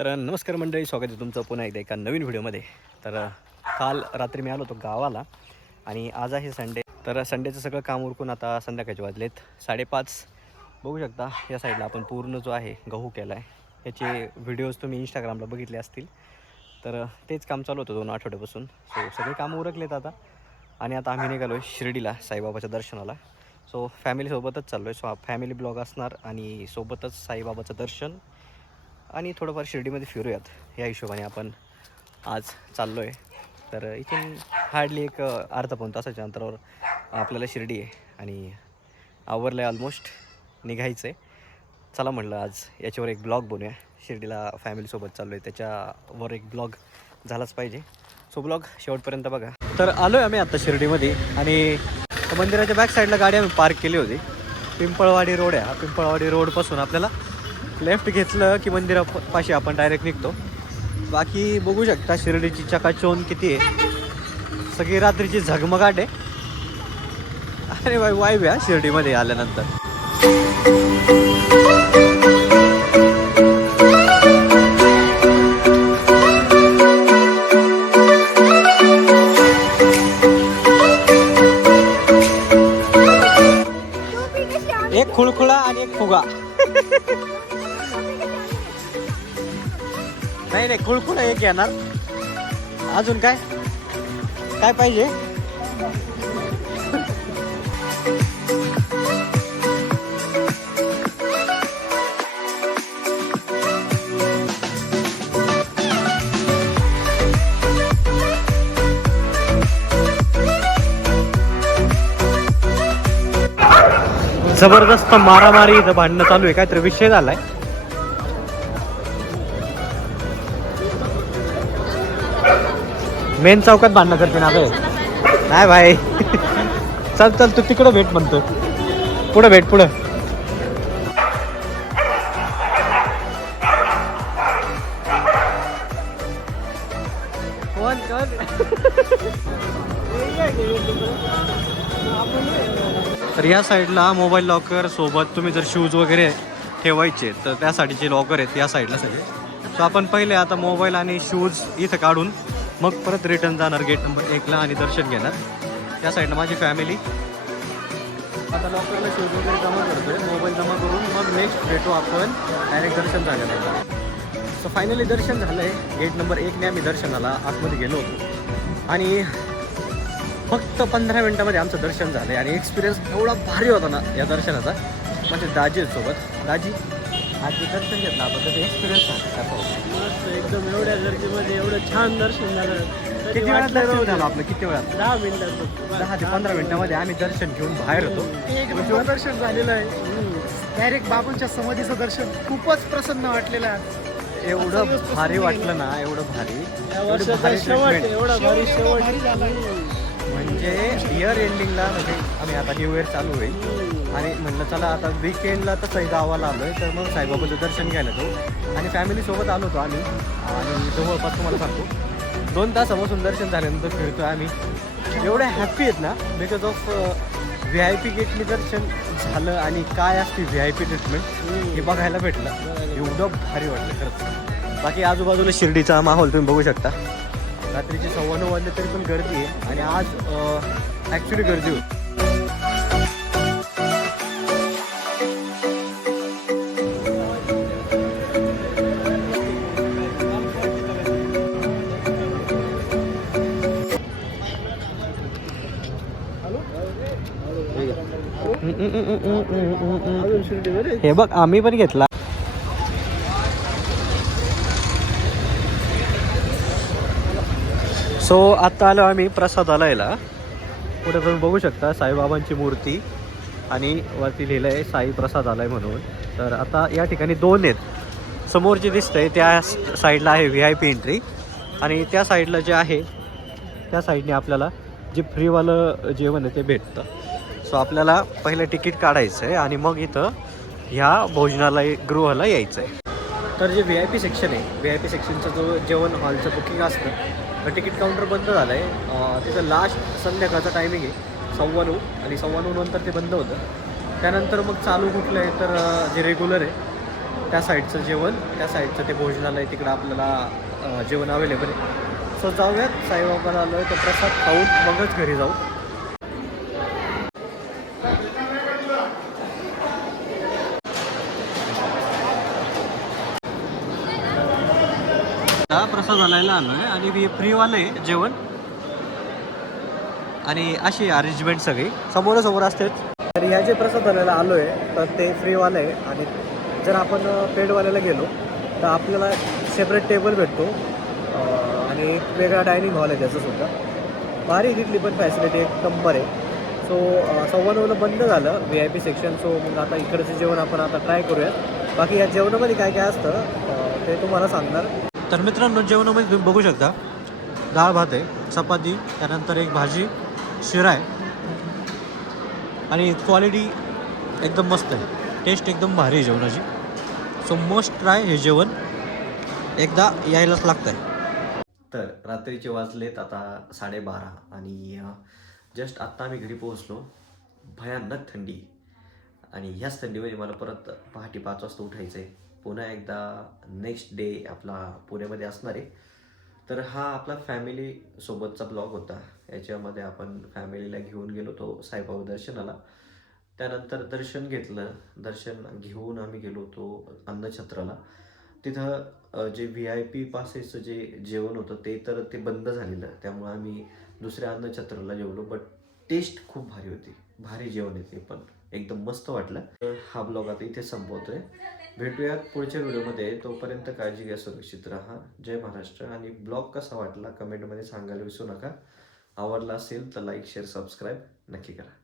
तर नमस्कार मंडळी, स्वागत आहे तुमचं पुन्हा एकदा एका नवीन व्हिडिओमध्ये. तर काल रात्री मी आलो होतो गावाला आणि आज आहे संडे. तर संडेचं सगळं काम उरकून आता संध्याकाळचे वाजलेत 5:30. बघू शकता या साईडला आपण पूर्ण जो आहे गहू केला आहे. याचे व्हिडिओज तुम्ही इंस्टाग्रामला बघितले असतील. तर तेच काम चालू होतं 2 आठवड्यापासून. सो सगळे कामं उरकलेत आता आणि आता आम्ही निघालो आहे शिर्डीला साईबाबाच्या दर्शनाला. सो फॅमिलीसोबतच चाललो आहे. सो फॅमिली ब्लॉग असणार आणि सोबतच साईबाबाचं दर्शन आणि थोडंफार शिर्डीमध्ये फिरूयात या हिशोबाने आपण आज चाललो आहे. तर इथून हार्डली एक अर्धा पाऊण तासाच्या अंतरावर आपल्याला शिर्डी आहे आणि आवरलं आहे, ऑलमोस्ट निघायचं आहे. चला म्हटलं आज याच्यावर एक ब्लॉग बनवूया. शिर्डीला फॅमिलीसोबत चाललो आहे त्याच्यावर एक ब्लॉग झालाच पाहिजे. सो ब्लॉग शेवटपर्यंत बघा. तर आलो आहे आम्ही आत्ता शिर्डीमध्ये आणि मंदिराच्या बॅक साईडला गाडी आम्ही पार्क केली होती. पिंपळवाडी रोड आहे हा. पिंपळवाडी रोडपासून आपल्याला लेफ्ट घेतलं की मंदिरापाशी आपण डायरेक्ट निघतो. बाकी बघू शकता शिर्डीची चकाचौंध किती आहे. सगळी रात्रीची झगमगाट आहे. अरे बाई वाईब आहे शिर्डीमध्ये आल्यानंतर. एक खुळखुळा आणि एक फुगा. नाही नाही, खुळखुळा एक येणार. अजून काय काय पाहिजे? जबरदस्त मारामारी इथं भांडणं चालू आहे. काहीतरी विषय झालाय. मेन चौकात भांडणं करते ना बे. नाही भाई. चल चल तू तिकडं भेट म्हणतो. पुढं भेट पुढं. तर या साईडला मोबाईल लॉकर सोबत तुम्ही जर शूज वगैरे ठेवायचे तर त्यासाठीचे लॉकर आहेत या साईडला सगळे. सो आपण पहिले आता मोबाईल आणि शूज इथं काढून मग परत रिटर्न जाणार गेट नंबर 1ला आणि दर्शन घेणार. या साईडला माझी फॅमिली. आता लॉकरला शूज वगैरे जमा करतोय, मोबाईल जमा करून मग नेक्स्ट भेटू आपण डायरेक्ट दर्शन झाल्यानंतर. सो फायनली दर्शन झालं आहे. गेट नंबर 1ने आम्ही दर्शनाला आतमध्ये गेलो होतो आणि फक्त 15 मिनटामध्ये आमचं दर्शन झालं आहे आणि एक्सपिरियन्स एवढा भारी होता ना या दर्शनाचा. माझ्या दाजी सोबत. दाजी आज जे दर्शन घेतलं आपण त्याचा एक्सपिरियन्स मस्त एकदम एवढ्या गर्दीमध्ये एवढं छान दर्शन झालं. किती वेळात दर्शन झालं आपलं? किती वेळात? 10 मिनिटात 10 ते 15 मिनिटामध्ये आम्ही दर्शन घेऊन बाहेर होतो. एक नंबर दर्शन झालेलं आहे. डायरेक्ट बाबांच्या समाधीचं दर्शन खूपच प्रसन्न वाटलेलं आहे. एवढं भारी वाटलं ना, एवढं भारी. या वर्षाचा शेवट एवढा भारी शेवट झाला. म्हणजे इयर एंडिंगला म्हणजे आम्ही आता न्यू इयर चालू होईल आणि म्हणलं चला आता वीकेंडला तर गावाला आलो आहे तर मग साईबाबाचं दर्शन घ्यायला तो आणि फॅमिलीसोबत आलो होतो आम्ही. आणि जवळपास तुम्हाला सांगतो 2 तासापासून दर्शन झाल्यानंतर फिरतो आम्ही. एवढे हॅप्पी आहेत ना बिकॉज ऑफ VIP गेटनी दर्शन झालं आणि काय असते VIP ट्रीटमेंट हे बघायला भेटलं. एवढं भारी वाटलं खरंच. बाकी आजूबाजूला शिर्डीचा माहोल तुम्ही बघू शकता. रात्रीचे 9:15 वाजले तरी पण गर्दी आहे आणि आज ॲक्च्युली गर्दी होती. हे बघ आम्ही पण घेतला. सो आत्ता आलो आम्ही प्रसादालयाला. पुढे तुम्ही बघू शकता साईबाबांची मूर्ती आणि वरती लिहिलं आहे साई प्रसादालय म्हणून. तर आता या ठिकाणी 2 आहेत. समोर जे दिसतंय त्या साईडला आहे VIP एंट्री आणि त्या साईडला जे आहे त्या साईडने आपल्याला जे फ्रीवालं जेवण आहे ते भेटतं. सो आपल्याला पहिलं तिकीट काढायचं आहे आणि मग इथं ह्या भोजनालय गृहाला यायचं आहे. तर जे VIP सेक्शन आहे, VIP सेक्शनचं जो जेवण हॉलचं बुकिंग असतं तर तिकीट काउंटर बंद झालं आहे. तिथं लास्ट संध्याकाळचा टायमिंग आहे 9:15 आणि 9:15 नंतर ते बंद होतं. त्यानंतर मग चालू कुठलं आहे तर जे रेग्युलर आहे त्या साईडचं जेवण, त्या साईडचं ते भोजनालय, तिकडं आपल्याला जेवण अवेलेबल आहे. सो जाऊयात, साईबाबाला आलो आहे तर प्रसाद खाऊन मगच घरी जाऊ. हा प्रसाद आणायला आलो आहे आणि फ्रीवालं आहे जेवण आणि अशी अरेंजमेंट सगळी समोरासमोर असतेच. तर ह्या जे प्रसाद आणायला आलो आहे तर ते फ्रीवालं आहे आणि जर आपण पेडवाल्याला गेलो तर आपल्याला सेपरेट टेबल भेटतो आणि एक वेगळा डायनिंग हॉल आहे त्याचंसुद्धा. भारी तिथली पण फॅसिलिटी एक नंबर आहे. सो 9:15 बंद झालं VIP सेक्शन. सो मग आता इकडचं जेवण आपण आता ट्राय करूया. बाकी या जेवणामध्ये काय काय असतं ते तुम्हाला सांगणार. तर मित्रांनो, जेवणामध्ये तुम्ही बघू शकता डाळ भात आहे, चपाती, त्यानंतर एक भाजी, शिरा आहे आणि क्वालिटी एकदम मस्त आहे. टेस्ट एकदम भारी आहे जेवणाची. सो मस्ट ट्राय हे जेवण, एकदा यायलाच लागतं आहे. तर रात्रीचे वाजलेत आता 12:30 आणि जस्ट आत्ता आम्ही घरी पोहोचलो. भयानक थंडी आणि ह्याच थंडीमध्ये मला परत पहाटे 5 वाजता उठायचं आहे. पुन्हा एकदा नेक्स्ट डे आपला पुण्यामध्ये असणार आहे. तर हा आपला फॅमिलीसोबतचा ब्लॉग होता. याच्यामध्ये आपण फॅमिलीला घेऊन गेलो होतो साईबाबा दर्शनाला. त्यानंतर दर्शन घेतलं. दर्शन घेऊन आम्ही गेलो होतो अन्नछत्राला. तिथं जे VIP पासेसचं जे जेवण होतं ते बंद झालेलं, त्यामुळे आम्ही दुसऱ्या अन्नछत्राला जेवलो. बट टेस्ट खूप भारी होती, भारी जेवण आहे ते पण, एकदम मस्त वाटलं. तर हा ब्लॉग आता इथे संपवतोय. भेटूयात पुढच्या व्हिडिओमध्ये. तोपर्यंत काळजी घ्या, सुरक्षित राहा. जय महाराष्ट्र. आणि ब्लॉग कसा वाटला कमेंटमध्ये सांगायला विसरू नका. आवडला असेल तर लाईक, शेअर, सबस्क्राईब नक्की करा.